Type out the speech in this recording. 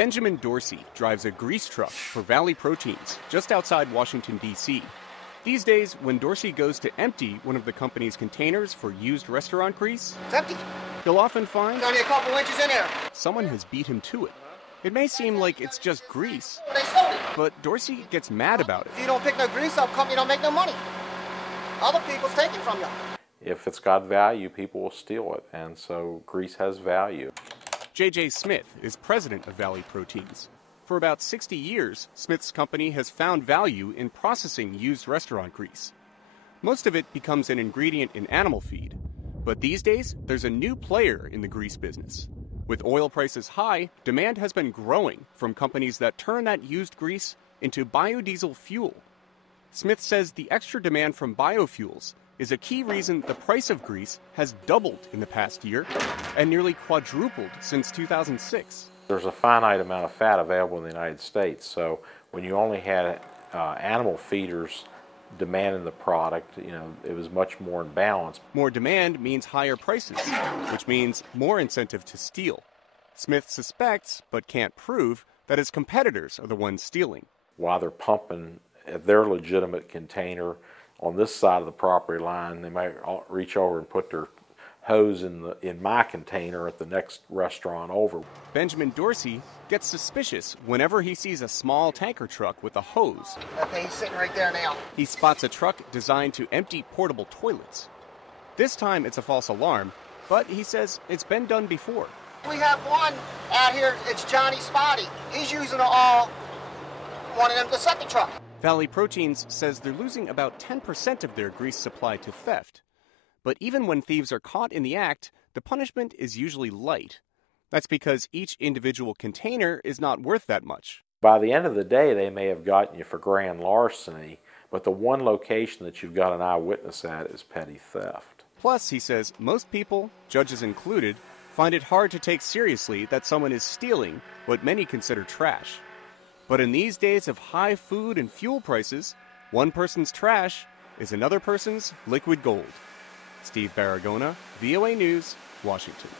Benjamin Dorsey drives a grease truck for Valley Proteins just outside Washington, D.C. These days, when Dorsey goes to empty one of the company's containers for used restaurant grease, it's empty. He'll often find There's only a couple inches in there. Someone has beat him to it. It may seem like it's just grease, They sold it. but Dorsey gets mad about it. If you don't pick no grease up, company don't make no money. Other people's taking from you. If it's got value, people will steal it, and so grease has value. J.J. Smith is president of Valley Proteins. For about 60 years, Smith's company has found value in processing used restaurant grease. Most of it becomes an ingredient in animal feed. But these days, there's a new player in the grease business. With oil prices high, demand has been growing from companies that turn that used grease into biodiesel fuel. Smith says the extra demand from biofuels is a key reason the price of grease has doubled in the past year and nearly quadrupled since 2006. There's a finite amount of fat available in the United States, so when you only had animal feeders demanding the product, it was much more in balance. More demand means higher prices, which means more incentive to steal. Smith suspects, but can't prove, that his competitors are the ones stealing. While they're pumping their legitimate container on this side of the property line, they might reach over and put their hose in my container at the next restaurant over. Benjamin Dorsey gets suspicious whenever he sees a small tanker truck with a hose. Okay, he's sitting right there now. He spots a truck designed to empty portable toilets. This time it's a false alarm, but he says it's been done before. We have one out here, it's Johnny Spotty. He's using one of them, the septic truck. Valley Proteins says they're losing about 10% of their grease supply to theft. But even when thieves are caught in the act, the punishment is usually light. That's because each individual container is not worth that much. By the end of the day, they may have gotten you for grand larceny, but the one location that you've got an eyewitness at is petty theft. Plus, he says, most people, judges included, find it hard to take seriously that someone is stealing what many consider trash. But in these days of high food and fuel prices, one person's trash is another person's liquid gold. Steve Baragona, VOA News, Washington.